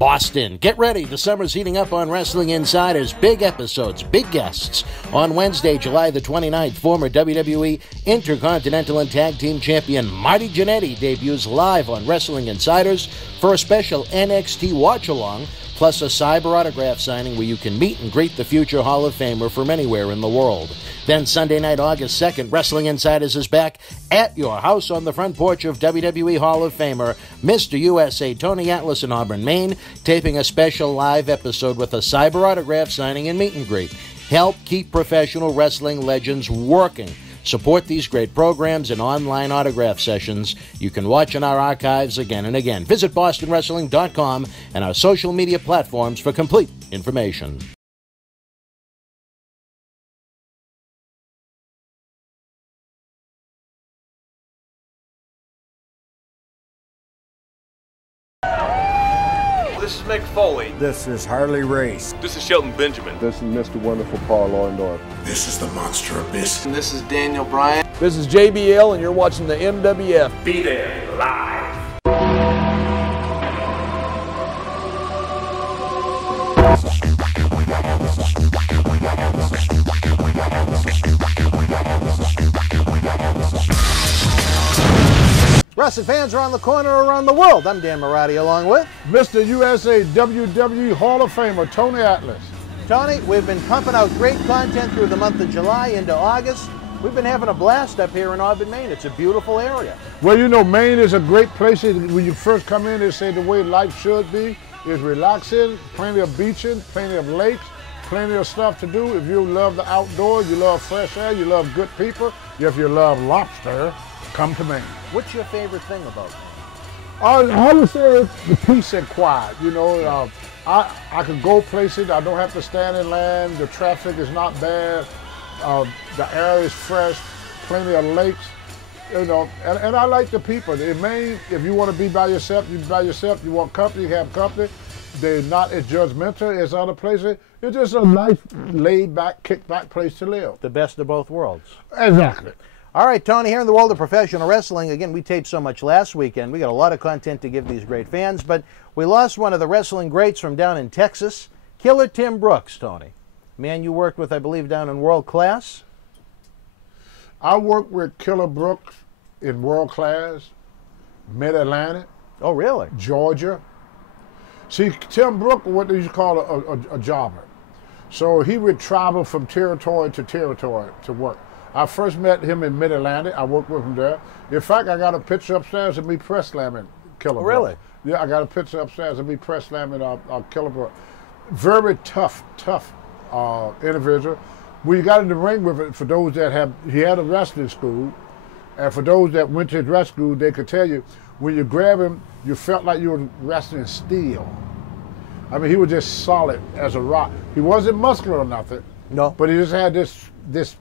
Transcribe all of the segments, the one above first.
Boston. Get ready. The summer's heating up on Wrestling Insiders. Big episodes, big guests. On Wednesday, July the 29th, former WWE Intercontinental and Tag Team Champion Marty Jannetty debuts live on Wrestling Insiders for a special NXT watch-along, plus a cyber autograph signing where you can meet and greet the future Hall of Famer from anywhere in the world. Then Sunday night, August 2nd, Wrestling Insiders is back at your house on the front porch of WWE Hall of Famer Mr. USA Tony Atlas in Auburn, Maine, taping a special live episode with a cyber autograph signing and meet and greet. Help keep professional wrestling legends working. Support these great programs and online autograph sessions you can watch in our archives again and again. Visit BostonWrestling.com and our social media platforms for complete information. This is Mick Foley. This is Harley Race. This is Shelton Benjamin. This is Mr. Wonderful Paul Orndorff. This is the Monster Abyss. And this is Daniel Bryan. This is JBL, and you're watching the MWF. Be there live. Wrestling fans around the corner, around the world. I'm Dan Marotti along with Mr. USA WWE Hall of Famer Tony Atlas. Tony. We've been pumping out great content through the month of July into August. We've been having a blast up here in Auburn, Maine. It's a beautiful area. Well, you know, Maine is a great place. When you first come in, they say the way life should be is relaxing, plenty of beaching, plenty of lakes, plenty of stuff to do. If you love the outdoors, you love fresh air, you love good people, if you love lobster, come to Maine. What's your favorite thing about Maine? I would say the peace and quiet. You know, I could go places. I don't have to stand in line. The traffic is not bad. The air is fresh. Plenty of lakes. You know, and I like the people. In Maine, if you want to be by yourself, you be by yourself. You want company, you have company. They're not as judgmental as other places. It's just a nice, laid-back, kick-back place to live. The best of both worlds. Exactly. All right, Tony, here in the world of professional wrestling, again, we taped so much last weekend. We got a lot of content to give these great fans, but we lost one of the wrestling greats from down in Texas, Killer Tim Brooks, Tony. Man you worked with, I believe, down in World Class. I worked with Killer Brooks in World Class, Mid-Atlantic. Oh, really? Georgia. See, Tim Brooks, what they used to call a jobber. So he would travel from territory to territory to work. I first met him in Mid-Atlantic. I worked with him there. In fact, I got a picture upstairs of me press slamming Killer Brooks. Really? Yeah, I got a picture upstairs of me press slamming Killer Brooks. Very tough individual. When you got in the ring with it, for those that he had a wrestling school, and for those that went to his wrestling school, they could tell you, when you grab him, you felt like you were wrestling steel. I mean, he was just solid as a rock. He wasn't muscular or nothing. No. But he just had this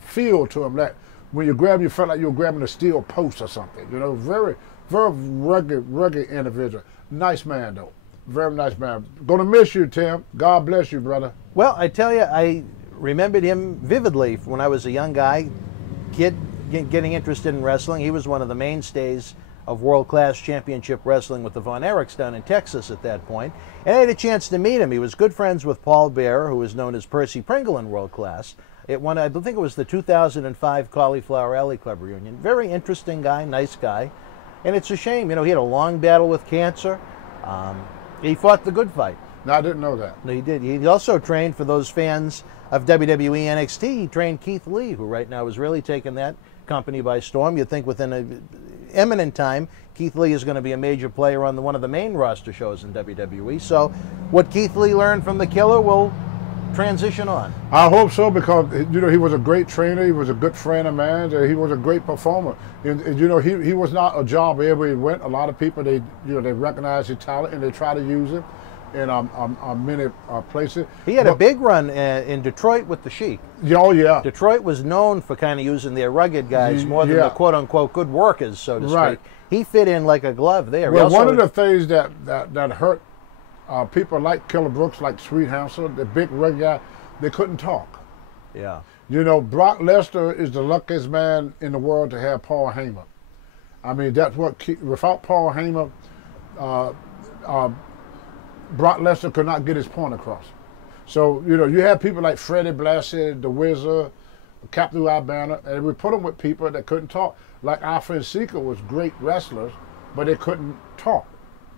feel to him that when you grab him, you felt like you were grabbing a steel post or something. You know, very, very rugged individual. Nice man, though. Very nice man. Gonna miss you, Tim. God bless you, brother. Well, I tell you, I remembered him vividly when I was a young guy, getting interested in wrestling. He was one of the mainstays of world-class championship wrestling with the Von Erichs down in Texas at that point. And I had a chance to meet him. He was good friends with Paul Bearer, who was known as Percy Pringle in world class. It won, I think it was the 2005 Cauliflower Alley Club reunion. Very interesting guy, nice guy. And it's a shame, you know, he had a long battle with cancer. He fought the good fight. No, I didn't know that. No, he did. He also trained, for those fans of WWE NXT, he trained Keith Lee, who right now is really taking that company by storm. You'd think within an imminent time, Keith Lee is going to be a major player on one of the main roster shows in WWE. So what Keith Lee learned from the Killer will transition on. I hope so, because you know he was a great trainer. He was a good friend of mine. He was a great performer. And you know he was not a jobber. Everywhere he went, a lot of people they recognize his talent and they try to use him in many places. He had a big run in Detroit with the Sheik. Oh yeah. Detroit was known for kind of using their rugged guys more than the quote-unquote good workers, so to speak. He fit in like a glove there. Well, one of the things that hurt people like Killer Brooks, like Sweet Hansel, the big red guy, they couldn't talk. Yeah. You know, Brock Lesnar is the luckiest man in the world to have Paul Heyman. I mean, that's what, without Paul Heyman, Brock Lesnar could not get his point across. So, you know, you have people like Freddie Blassie, The Wizard, Captain Albana, and we put them with people that couldn't talk. Like Alfred Seeker was great wrestlers, but they couldn't talk.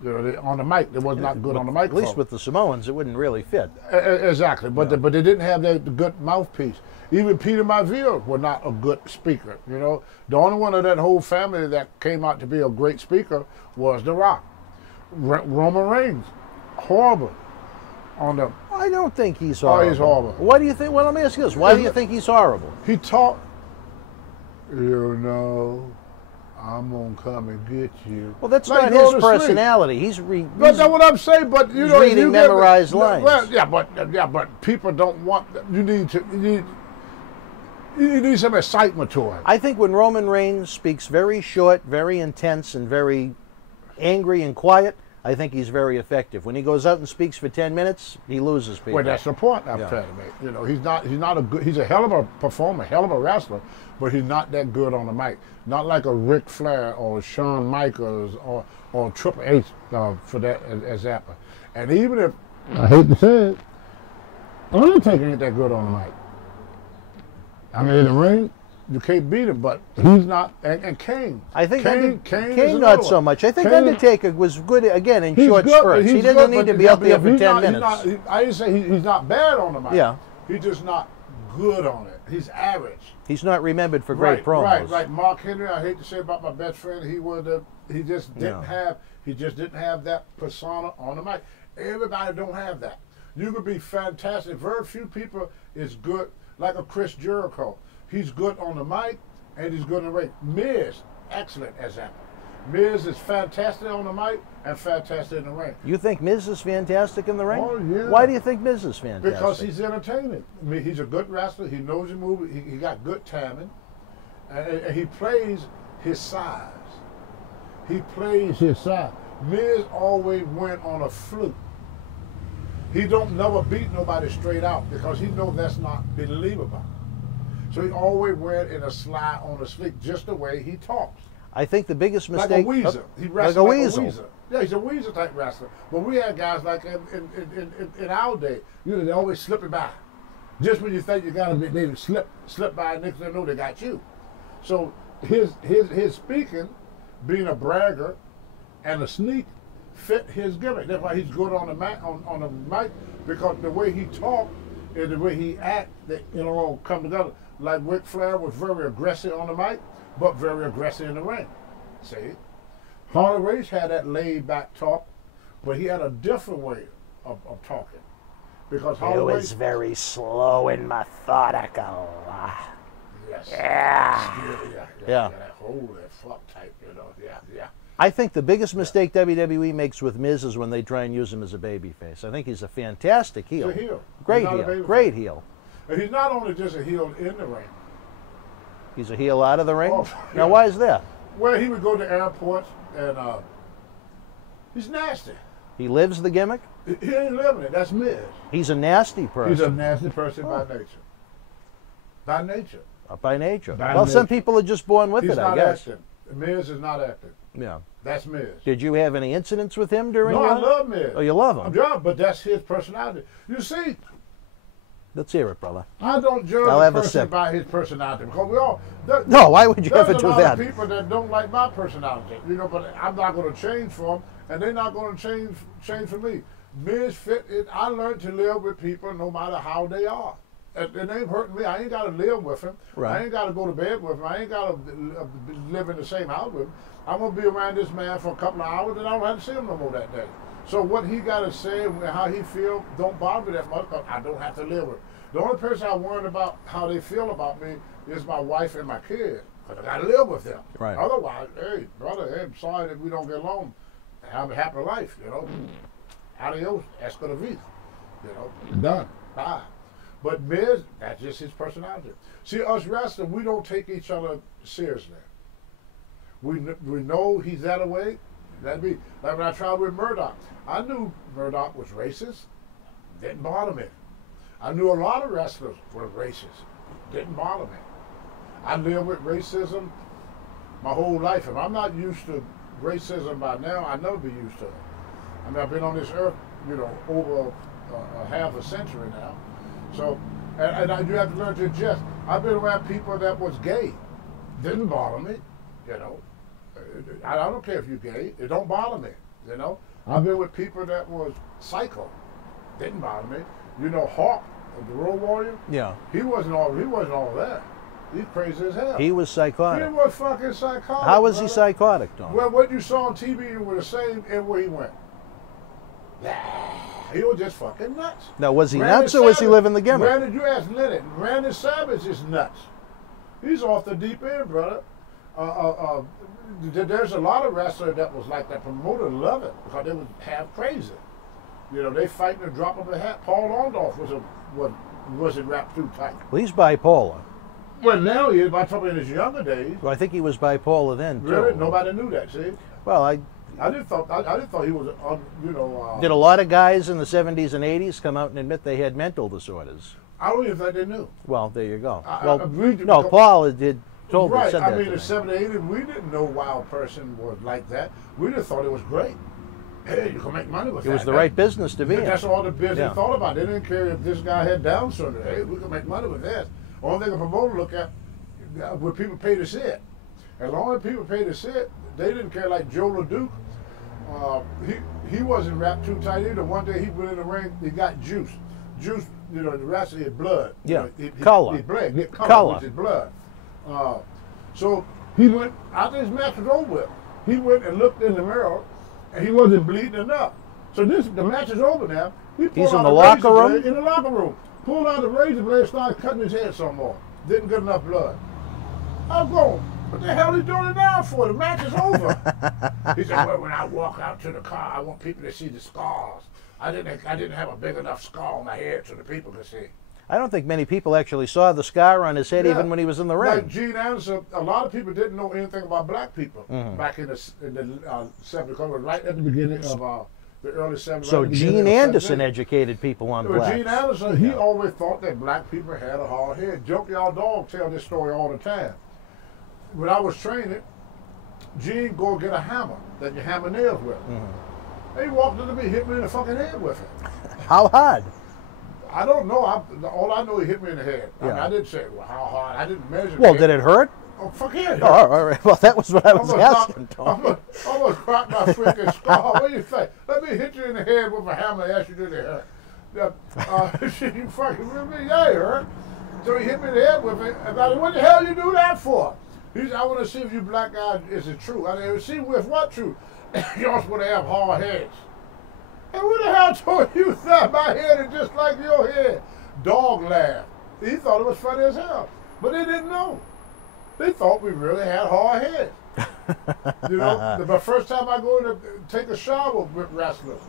You know, on the mic, they was not good on the microphone. At least with the Samoans, it wouldn't really fit. Exactly, but but they didn't have the good mouthpiece. Even Peter Maivia was not a good speaker. You know, the only one of that whole family that came out to be a great speaker was The Rock. Roman Reigns, horrible on the. I don't think he's horrible. Oh, he's horrible. Why do you think? Well, let me ask you this: why do you think he's horrible? He talked. You know, I'm gonna come and get you. Well, that's not his personality. He's that's what I'm saying. But you know, reading memorized lines. Well, yeah, but people don't want. You need some excitement to it. I think when Roman Reigns speaks very short, very intense, and very angry and quiet, I think he's very effective. When he goes out and speaks for 10 minutes, he loses people. Well, that's the point I'm trying to make. You know, he's not a good. He's a hell of a performer, hell of a wrestler, but he's not that good on the mic. Not like a Ric Flair or Shawn Michaels or Triple H for that example. And even if I hate to say it, Undertaker ain't that good on the mic. I mean, in the ring, you can't beat him, but he's not. And Kane. I think Kane not so much. I think Undertaker was good again in short spurts. He doesn't need to be out there for 10 minutes. I didn't say he's not bad on the mic. Yeah. He's just not good on it. He's average. He's not remembered for great promos. Right. Mark Henry, I hate to say about my best friend, he just didn't have that persona on the mic. Everybody don't have that. You could be fantastic. Very few people is good, like a Chris Jericho. He's good on the mic and he's good in the ring. Miz, excellent example. Miz is fantastic on the mic and fantastic in the ring. You think Miz is fantastic in the ring? Oh, yeah. Why do you think Miz is fantastic? Because he's entertaining. I mean, he's a good wrestler. He knows the move. He got good timing. And he plays his size. He plays his size. Miz always went on a fluke. He don't never beat nobody straight out because he knows that's not believable. So he always went in a slide on a slick, just the way he talks. I think the biggest mistake. Like a weasel. He wrestles like a weasel. Yeah, he's a weasel type wrestler. But we had guys like in our day, you know, they always slipping by. Just when you think you got them, they slip by, and next thing you know, they got you. So his speaking, being a bragger and a sneak, fit his gimmick. That's why he's good on the mic, because the way he talks and the way he acts, that all come together. Like Ric Flair was very aggressive on the mic, but very aggressive in the ring. See? Harley Race had that laid back talk, but he had a different way of talking. Because Harley Race was very slow and methodical. Yes. Yeah. That whole fuck type, yeah. I think the biggest mistake WWE makes with Miz is when they try and use him as a babyface. I think he's a fantastic heel. He's a heel. Great heel. And he's not only just a heel in the ring. He's a heel out of the ring? Oh, Now, why is that? Well, he would go to airports and he's nasty. He lives the gimmick? He ain't living it. That's Miz. He's a nasty person. He's a nasty person by nature. By nature. By nature. By well, nature. some people are just born with He's it, not I guess. Acting. Miz is not acting. Yeah. That's Miz. Did you have any incidents with him during No, your I love Miz. Oh, you love him? Yeah, but that's his personality. You see, let's hear it, brother. I don't judge a person by his personality because we all. No, why would you ever do that? There's a lot of people that don't like my personality, but I'm not going to change for them, and they're not going to change for me. Miz fit it. I learned to live with people no matter how they are. It ain't hurting me. I ain't got to live with him. Right. I ain't got to go to bed with him. I ain't got to live in the same house with him. I'm going to be around this man for a couple of hours, and I don't have to see him no more that day. So what he got to say and how he feel don't bother me that much because I don't have to live with him. The only person I worry about how they feel about me is my wife and my kids because I got to live with them. Right. Otherwise, hey, brother, hey, I'm sorry that we don't get along. Have a happy life, Adios, hasta la vida, Done. Bye. But Miz, that's just his personality. See, us wrestlers, we don't take each other seriously. We know he's that way. That'd be like when I tried with Murdoch. I knew Murdoch was racist. Didn't bother me. I knew a lot of wrestlers were racist. Didn't bother me. I lived with racism my whole life. If I'm not used to racism by now, I'll never be used to it. I mean, I've been on this earth you know, over a half a century now. So, you have to learn to adjust. I've been around people that was gay. Didn't bother me, you know. I don't care if you're gay. It don't bother me, you know. I've been with people that was psycho. Didn't bother me. You know, Hawk, the Road Warrior. Yeah. He wasn't all that. He's crazy as hell. He was psychotic. He was fucking psychotic. How was brother. he psychotic, Tom? Well, what you saw on TV were the same everywhere he went. He was just fucking nuts. Now, was he Randy nuts or was he Savage- living the gimmick? Randy, you ask Lennon. Randy Savage is nuts. He's off the deep end, brother. There's a lot of wrestlers that was like that. Promoter love it because they was half crazy. You know, they fighting to drop of a hat. Paul Orndorff wasn't wrapped too tight. Well, he's bipolar. Well, now he is. But I'm talking in his younger days. Well, I think he was bipolar then, too. Really, nobody knew that. See, Well, I I didn't thought he was, you know. did a lot of guys in the 70s and 80s come out and admit they had mental disorders. I don't even think they knew. Well, there you go. No, Paul did told right. said I that mean, to in me. 70, 80, we didn't know Wild Person was like that. We just thought it was great. Hey, you can make money with that. It was the right business to be in. That's all the business Yeah. thought about. They didn't care if this guy had Down syndrome. Hey, we can make money with this. Only thing a promoter look at what people pay to see it. As long as people pay to see it, they didn't care. Like Joe LeDuc, he wasn't wrapped too tight either. One day he went in the ring, he got juice. Juice, you know, the rest of his blood. Yeah, you know, color. His blood, get color, Color. with his blood. So he went, after his match was over with, he went and looked in the mirror, and he wasn't bleeding enough. So the match is over now. He's in the locker room? In the locker room. Pulled out the razor blade, started cutting his head some more. Didn't get enough blood. I'm going, what the hell are you doing it now for? The match is over. He said, well, when I walk out to the car, I want people to see the scars. I didn't have a big enough scar on my head so the people could see. I don't think many people actually saw the scar on his head Yeah. even when he was in the ring. Like Gene Anderson, a lot of people didn't know anything about black people back in the 70s, because it was right at the beginning of the early 70s. So right at the beginning Gene of Anderson 70s. educated people on Well, blacks. Gene Anderson, he always thought that black people had a hard head. Junkyard Dog tell this story all the time. When I was training, Gene go get a hammer that you hammer nails with. He walked into me, hit me in the fucking head with it. How hard? I don't know. All I know, he hit me in the head. I mean, Yeah. I didn't say, well, how hard. I didn't measure. Well, the did head. it hurt? Oh, fuck yeah. Oh, all right. Well, that was what I was asking, Tom. Almost cracked my freaking skull. What do you think? Let me hit you in the head with a hammer and ask you to hurt. You fucking with me? Yeah, it hurt. So he hit me in the head with it. And I said, what the hell you do that for? He said, I want to see if you black guys, is it true? I said, see with what true? You also want to have hard heads. And who the hell told you that my head is just like your head? Dog laughed. He thought it was funny as hell. But they didn't know. They thought we really had hard heads. You know, the first time I go in to take a shower with wrestlers,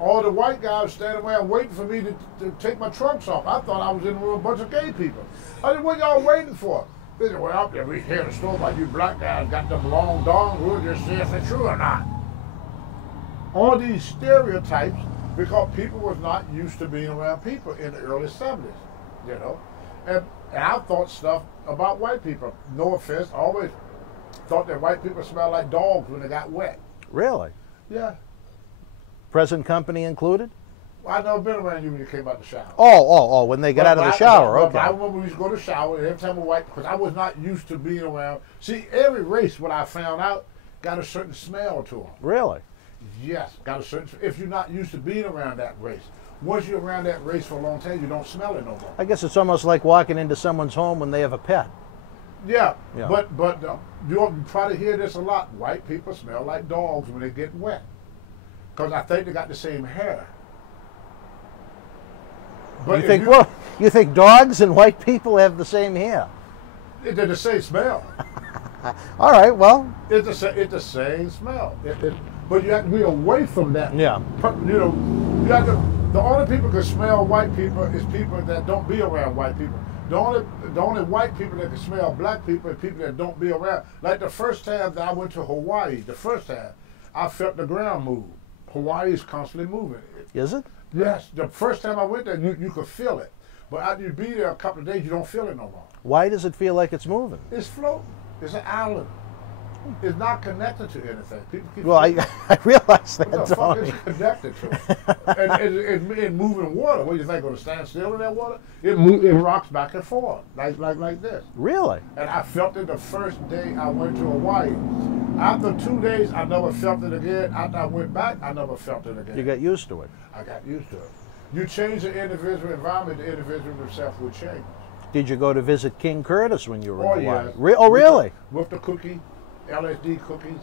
all the white guys standing around waiting for me to take my trunks off. I thought I was in the room with a bunch of gay people. I said, what y'all waiting for? They said, well, up there, we hear the story about you black guys got them long dongs. We'll just see if it's true or not. All these stereotypes because people was not used to being around people in the early 70s, you know. And I thought stuff about white people. No offense, I always thought that white people smelled like dogs when they got wet. Really? Yeah. Present company included? Well, I've never been around you when you came out the shower. Oh, when they get out of the shower, But okay. I remember we used to go to the shower, and every time a white, because I was not used to being around. See, every race, what I found out, got a certain smell to them. Really? Yes, got a certain, if you're not used to being around that race. Once you're around that race for a long time, you don't smell it no more. I guess it's almost like walking into someone's home when they have a pet. Yeah, Yeah. but you'll probably hear this a lot. White people smell like dogs when they get wet. Because I think they got the same hair. But You think dogs and white people have the same hair? They're the same smell. All right, well. It's the same smell. But you have to be away from that. Yeah. You know, you have to. The only people can smell white people is people that don't be around white people. The only white people that can smell black people are people that don't be around. Like the first time that I went to Hawaii, I felt the ground move. Hawaii is constantly moving. Is it? Yes. The first time I went there, you could feel it. But after you be there a couple of days, you don't feel it no more. Why does it feel like it's moving? It's floating. It's an island. It's not connected to anything. People keep Well, I realize that, what the fuck Tony. is connected to? And it's moving water. What do you think? Going to stand still in that water? It rocks back and forth like this. Really? And I felt it the first day I went to Hawaii. After 2 days, I never felt it again. After I went back, I never felt it again. You got used to it. I got used to it. You change the individual environment, the individual himself will change. Did you go to visit King Curtis when you were in Hawaii? Yes. Oh, really? With the cookie, LSD cookies.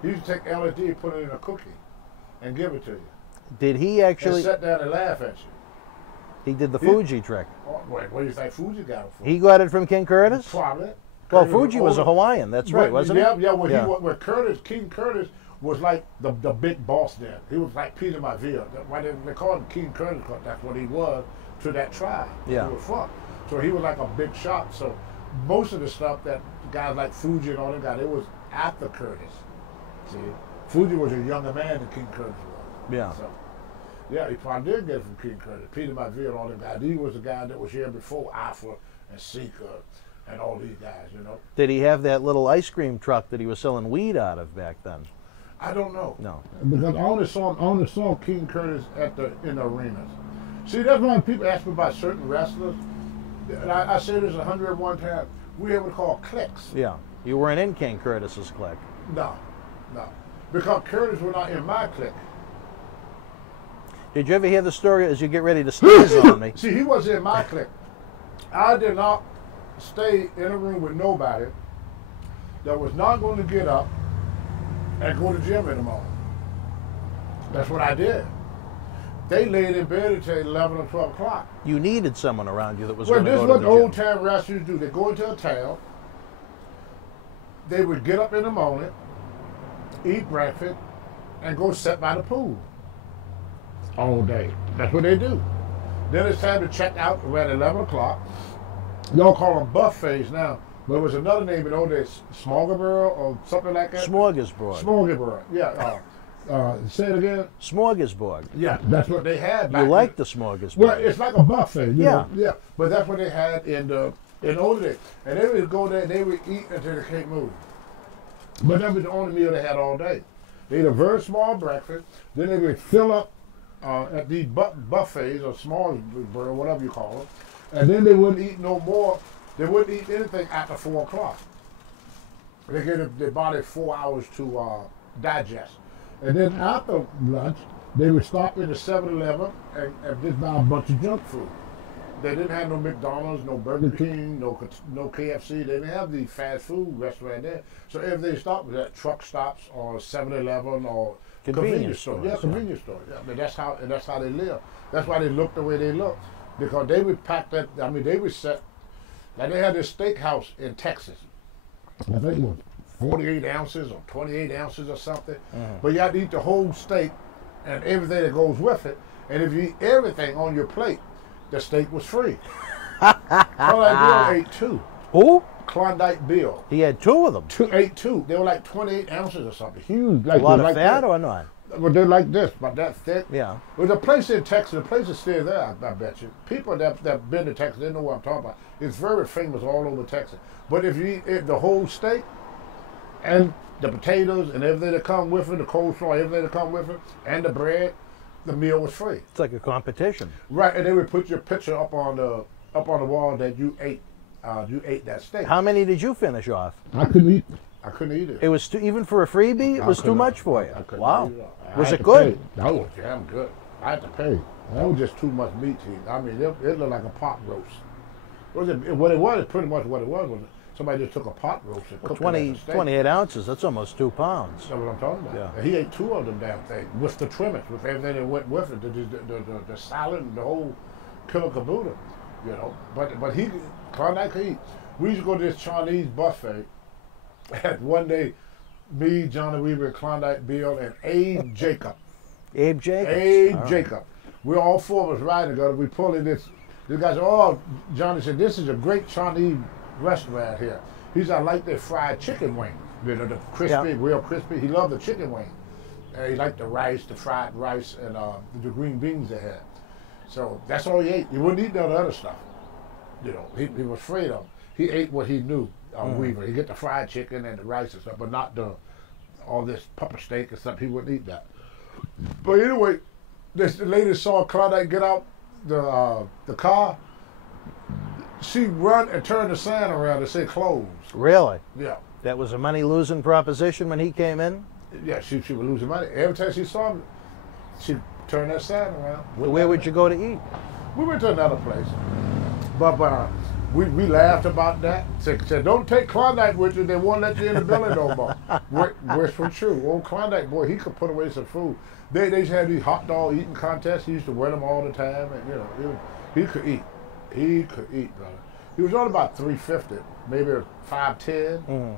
He used to take LSD and put it in a cookie and give it to you. Did he And actually? sit down and laugh at you. He did the Fuji trick. Oh, wait, what do you think Fuji got it for? He got it from King Curtis? Probably. Well, Curtis Fuji was a older. Hawaiian. That's right, wasn't yeah, he? Yeah, well, King Curtis was like the big boss then. He was like Peter Maville. Why they called him King Curtis? Because that's what he was to that tribe. Yeah. He was from. So he was like a big shot. So most of the stuff that guys like Fuji and all them got, it was after Curtis. See, Fuji was a younger man than King Curtis was. Yeah. So, yeah, he probably did get it from King Curtis. Peter Maville and all them guys. He was the guy that was here before Alpha and Seeker and all these guys, you know. Did he have that little ice cream truck that he was selling weed out of back then? I don't know. No. Because I only saw King Curtis in the arenas. See, that's why people ask me about certain wrestlers. And I say this 101 times. We have what we call cliques. Yeah. You weren't in King Curtis's clique. No. Because Curtis was not in my clique. Did you ever hear the story as you get ready to sneeze on me? See, he wasn't in my clique. I did not stay in a room with nobody that was not going to get up and go to the gym in the morning. That's what I did. They laid in bed until 11 or 12 o'clock. You needed someone around you that was Well, going to this go is to what the old gym. time wrestlers do. They go into a town. They would get up in the morning, eat breakfast, and go sit by the pool all day. That's what they do. Then it's time to check out around 11 o'clock. Y'all call them buffets now. But it was another name in old days, Smorgasbord or something like that. Smorgasbord. Smorgasbord, yeah. Say it again. Smorgasbord. Yeah, that's what they had back You like then. the smorgasbord. Well, it's like a buffet. You Yeah. know? Yeah. But that's what they had in older days. And they would go there and they would eat until they can't move. But that was the only meal they had all day. They had a very small breakfast. Then they would fill up at these buffets or small bird, whatever you call them. And then they wouldn't eat no more. They wouldn't eat anything after 4 o'clock. They gave their body 4 hours to digest. And then after lunch, they would stop in the 7-Eleven and just buy a bunch of junk food. They didn't have no McDonald's, no Burger King, no KFC. They didn't have the fast food restaurant there. So if they stopped was at truck stops or 7-Eleven or convenience store. Yeah, convenience store. Yeah, but that's how they live. That's why they look the way they look. Because they would pack that, I mean, they would set, like they had this steakhouse in Texas. I think it was 48 ounces or 28 ounces or something. But you had to eat the whole steak and everything that goes with it. And if you eat everything on your plate, the steak was free. Klondike Bill ate 2. Who? Klondike Bill. He had 2 of them. Ate 2. They were like 28 ounces or something. Huge. A Like, lot of like fat that. or not? Well, they're like this, about that thick. Yeah. Well, the place in Texas, the place is still there, I bet you. People that been to Texas, they know what I'm talking about. It's very famous all over Texas. But if you eat the whole steak and the potatoes and everything that come with it, the coleslaw, everything that come with it, and the bread, the meal was free. It's like a competition. Right, and they would put your picture up on the wall that you ate that steak. How many did you finish off? I couldn't eat it. It was even for a freebie. It was too much for you. I couldn't Wow. eat it all. I Was had it to good? pay. That was damn good. I had to pay. That was just too much meat to eat. I mean, it looked like a pot roast. What it was, pretty much what it was somebody just took a pot roast and cooked it as a steak. 28 ounces. That's almost 2 pounds. That's what I'm talking about. Yeah. And he ate 2 of them damn things with the trimmings, with everything that went with it, the salad and the whole killer caboodle, you know. But Klondike could eat. We used to go to this Chinese buffet, and one day, me, Johnny Weaver, Klondike Bill, and Abe Jacob. Abe Jacobs. Abe All right. Jacob. We're all 4 of us riding together. We pull in this. This guy said, "Oh," Johnny said, "this is a great Chinese restaurant here." He said, "I like their fried chicken wings. You know, the crispy, real crispy." He loved the chicken wing. And he liked the rice, the fried rice, and the green beans they had. So that's all he ate. He wouldn't eat none of the other stuff. You know, he was afraid of. He ate what he knew. Weaver. He get the fried chicken and the rice and stuff, but not all this pepper steak and stuff. He wouldn't eat that. But anyway, the lady saw Klondike get out the car. She run and turned the sign around and said closed. Really? Yeah. That was a money-losing proposition when he came in? Yeah, she was losing money. Every time she saw him, she turned that sign around. Where would you go to eat? We went to another place. But we laughed about that. Said, don't take Klondike with you. They won't let you in the building no more. Which was true. Old Klondike, boy, he could put away some food. They used to have these hot dog eating contests. He used to wear them all the time. And, he could eat. He could eat, brother. He was only about 350, maybe 5'10".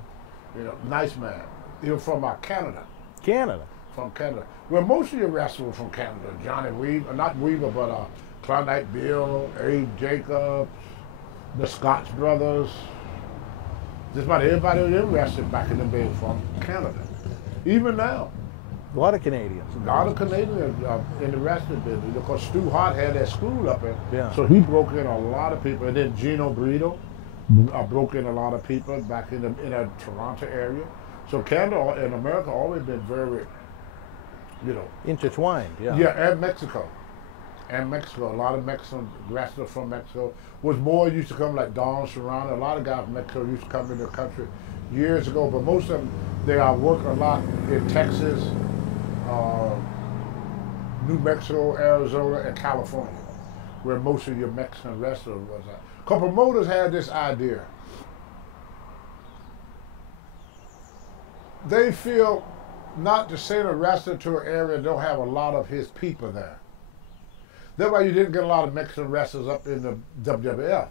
Nice man. He was from Canada. Canada? From Canada. Well, most of your wrestlers were from Canada. Johnny Weaver, not Weaver, but Klondike Bill, Abe Jacobs, the Scotch brothers. Just about everybody who ever wrestled back in the day was from Canada. Even now. A lot of Canadians. A lot of Canadians in the wrestling business. Because Stu Hart had that school up there. Yeah. So he broke in a lot of people. And then Gino Brito broke in a lot of people back in the Toronto area. So Canada and America always been very, intertwined, yeah. Yeah, and Mexico. A lot of Mexican wrestlers from Mexico. Was more used to come like Don Serrano. A lot of guys from Mexico used to come in the country years ago, but most of them, they are working a lot in Texas, New Mexico, Arizona, and California, where most of your Mexican wrestlers was at. Because promoters had this idea. They feel not to send a wrestler to an area that don't have a lot of his people there. That's why you didn't get a lot of Mexican wrestlers up in the WWF.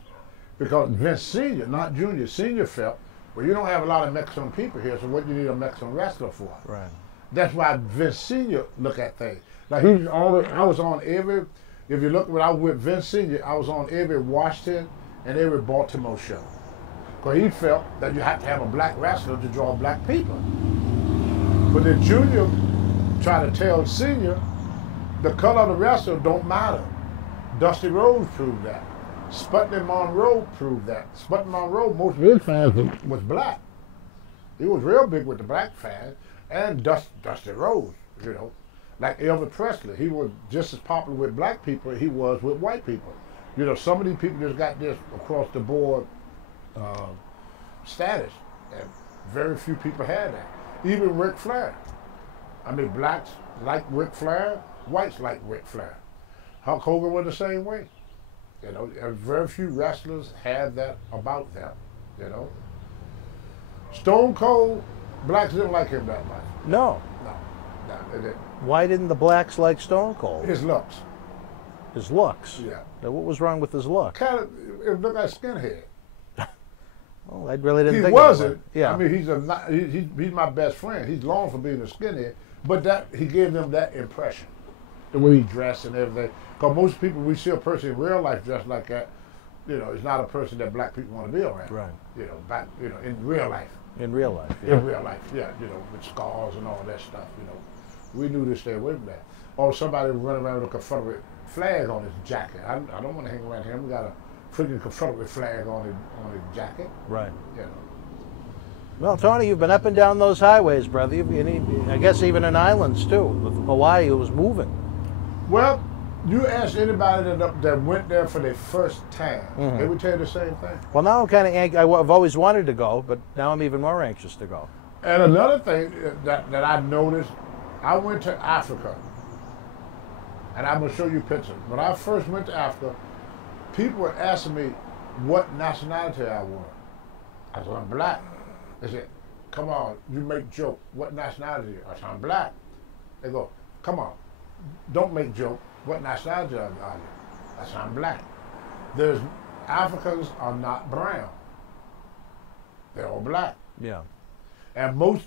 Because Vince Sr., not Junior, Sr. felt, well, you don't have a lot of Mexican people here, so what do you need a Mexican wrestler for? Right. That's why Vince Sr. look at things. Like I was on every, if you look when I was with Vince Sr., I was on every Washington and every Baltimore show. Because he felt that you have to have a black wrestler to draw black people. But then Junior tried to tell Senior, the color of the wrestler don't matter. Dusty Rhodes proved that. Sputnik Monroe proved that. Sputnik Monroe, most of his fans was black. He was real big with the black fans. And Dusty Rhodes, Like Elvis Presley, he was just as popular with black people as he was with white people. Some of these people just got this across the board status, and very few people had that. Even Ric Flair. I mean, blacks like Ric Flair, whites like Ric Flair. Hulk Hogan was the same way. And very few wrestlers had that about them. Stone Cold, blacks didn't like him that much. No. No, they didn't. Why didn't the blacks like Stone Cold? His looks. His looks? Yeah. Now, what was wrong with his look? Kind of, it looked like a skinhead. Well, I really didn't He think wasn't. Yeah. I mean, he's my best friend. He's known for being a skinhead, but that he gave them that impression, the way he dressed and everything. Because most people, we see a person in real life dressed like that, it's not a person that black people want to be around. Right. In real life. In real life. Yeah. In real life, yeah. With scars and all that stuff. We knew to stay away from that. Or somebody running around with a Confederate flag on his jacket. I don't want to hang around him. We got a freaking Confederate flag on his jacket. Right. Well, Tony, you've been up and down those highways, brother. I guess even in islands too. With Hawaii, it was moving. Well, you ask anybody that went there for their first time, they would tell you the same thing. Well, now I'm kind of I've always wanted to go, but now I'm even more anxious to go. And another thing that I noticed, I went to Africa, and I'm going to show you pictures. When I first went to Africa, people were asking me what nationality I was. I said, I'm black. They said, come on, you make joke. What nationality are you? I said, I'm black. They go, come on, don't make joke. What nationality are you? I said, I'm black. Africans are not brown. They're all black. Yeah. And most,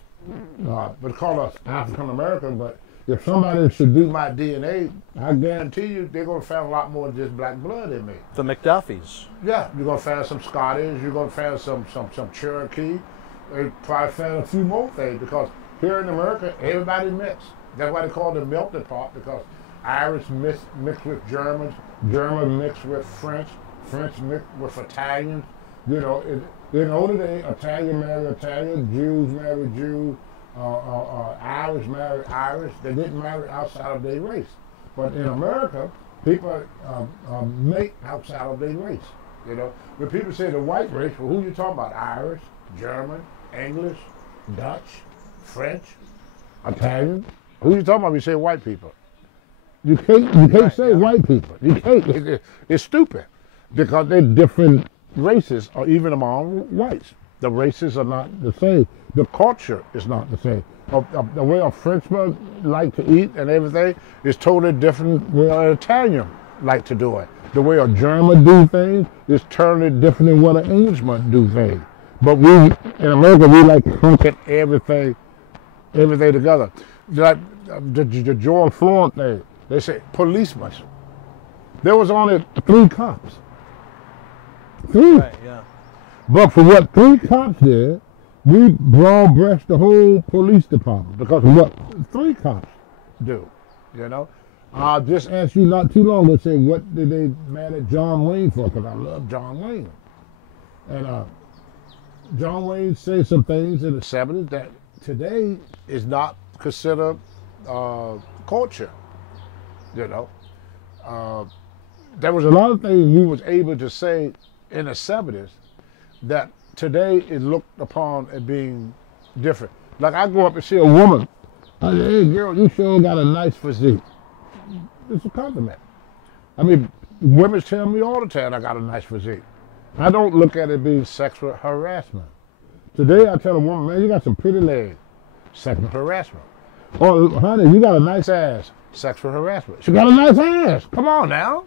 would call us African American, but if somebody should do my DNA, I guarantee you they're going to find a lot more than just black blood in me. The McDuffies. Yeah, you're going to find some Scottish, you're going to find some Cherokee, they probably find a few more things, because here in America, everybody mixed. That's why they call it the melting pot, because Irish mixed with Germans, German mixed with French, French mixed with Italians. In the older days, Italian married Italian, Jews married Jews, Irish married Irish. They didn't marry outside of their race. But in America, people mate outside of their race. You know, when people say the white race, well, who you talking about? Irish, German, English, Dutch, French, Italian. Who you talking about when you say white people? You can't say white people. You can't. It's stupid because they're different races, or even among whites. The races are not the same. The culture is not the same. The way a Frenchman like to eat and everything is totally different than an Italian like to do it. The way a German do things is totally different than what an Englishman do things. But we, in America, we like clunking everything together. Like the George Floyd thing, they say policemen. There was only 3 cops. 3. Right, yeah. But for what 3 cops did, we broad-brushed the whole police department because of what 3 cops do, you know? I just asked you not too long ago, say, what did they mad at John Wayne for? Because I love John Wayne. And John Wayne said some things in the 70s that today is not considered culture, you know? There was a lot of things we was able to say in the 70s that today is looked upon as being different. Like I go up and see a woman, I say, hey girl, you sure got a nice physique. It's a compliment. I mean, women tell me all the time I got a nice physique. I don't look at it being sexual harassment. Today I tell a woman, man, you got some pretty legs. Sexual harassment. Oh, honey, you got a nice ass. Sexual harassment. She got a nice ass. Come on now.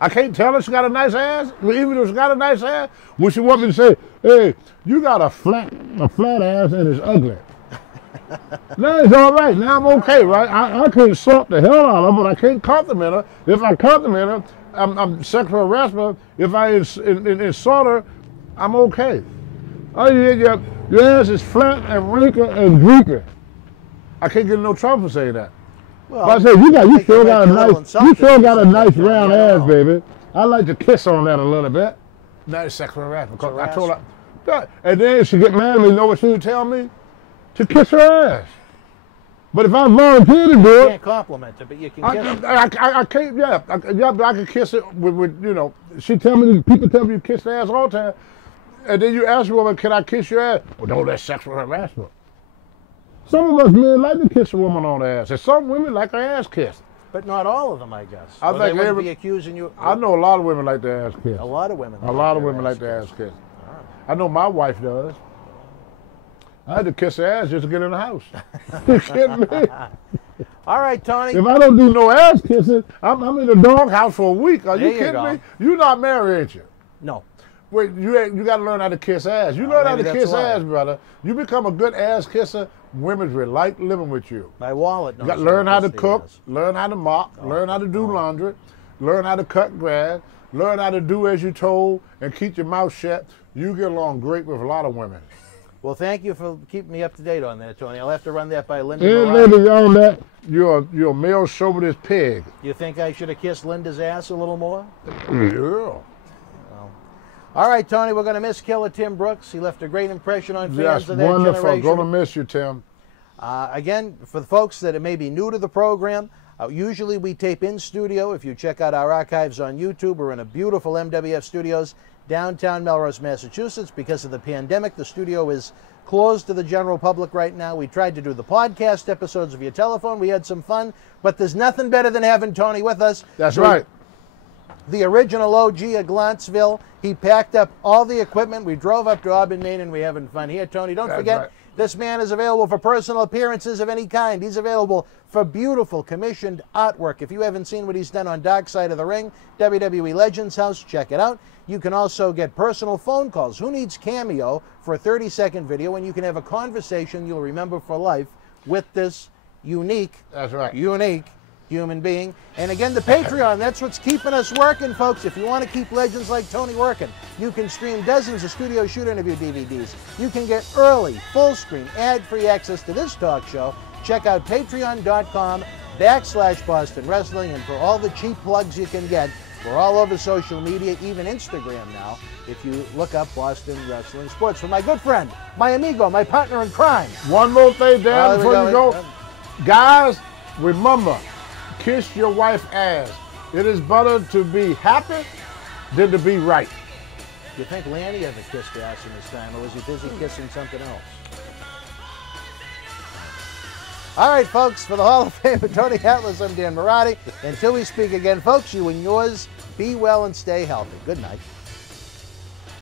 I can't tell her she got a nice ass. Even if she got a nice ass, when she want me to say, hey, you got a flat ass and it's ugly. Now it's all right. Now I'm okay, right? I can insult the hell out of her, but I can't compliment her. If I compliment her, I'm sexual harassment. If I insult her, I'm okay. Oh, your ass is flat and wrinkled and droopy. I can't get in no trouble for saying that. Well, but I say you sure got a nice round ass, baby. I like to kiss on that a little bit. That is sexual harassment. Because I told her, and then she get mad at me. You know what she would tell me? To kiss her ass. But if I volunteer to do it, you can't compliment her, but you can kiss her. I can't. Yeah, but I can kiss it with you know. People tell me you kiss the ass all the time, and then you ask a woman, "Can I kiss your ass?" Well, no, that's sexual harassment. Some of us men like to kiss a woman on the ass, and some women like her ass kissed. But not all of them, I guess. I think they wouldn't be accusing you. I know a lot of women like their ass kissed. A lot of women. A lot of women like their ass kissed. I know my wife does. I had to kiss her ass just to get in the house. You kidding me? All right, Tony. If I don't do no ass kissing, I'm in the doghouse for a week. Are you kidding me? You're not married, ain't you? No. Wait, you got to learn how to kiss ass. You learn how to kiss ass, brother. You become a good ass kisser. Women will like living with you. My wallet knows. You got to learn how to cook, learn how to mop, learn how to do laundry, learn how to cut grass, learn how to do as you're told, and keep your mouth shut. You get along great with a lot of women. Well, thank you for keeping me up to date on that, Tony. I'll have to run that by Linda. And later on that, you're a male chauvinist pig. You think I should have kissed Linda's ass a little more? Yeah. All right, Tony, we're going to miss Killer Tim Brooks. He left a great impression on fans of that wonderful. generation. Going to miss you, Tim. Again, for the folks that may be new to the program, usually we tape in studio. If you check out our archives on YouTube, we're in a beautiful MWF Studios, downtown Melrose, Massachusetts. Because of the pandemic, the studio is closed to the general public right now. We tried to do the podcast episodes via telephone. We had some fun, but there's nothing better than having Tony with us. That's right. The original OG of Glantzville. He packed up all the equipment. We drove up to Auburn, Maine, and we're having fun. Here, Tony, don't forget, this man is available for personal appearances of any kind. He's available for beautiful commissioned artwork. If you haven't seen what he's done on Dark Side of the Ring, WWE Legends House, check it out. You can also get personal phone calls. Who needs Cameo for a 30-second video when you can have a conversation you'll remember for life with this unique, unique human being? And again, the Patreon, that's what's keeping us working, folks. If you want to keep legends like Tony working, you can stream dozens of studio shoot interview DVDs. You can get early, full-screen, ad-free access to this talk show. Check out patreon.com/Boston Wrestling, and for all the cheap plugs you can get, We're all over social media, even Instagram now, if you look up Boston Wrestling Sports. For my good friend, my amigo, my partner in crime. One more thing, Dan, Oh, before you go. Guys, remember, kiss your wife's ass. It is better to be happy than to be right. Do you think Lanny ever kissed her ass in his time, or was he busy kissing something else? All right, folks, for the Hall of Famer Tony Atlas, I'm Dan Marotti. Until we speak again, folks, you and yours, be well and stay healthy. Good night.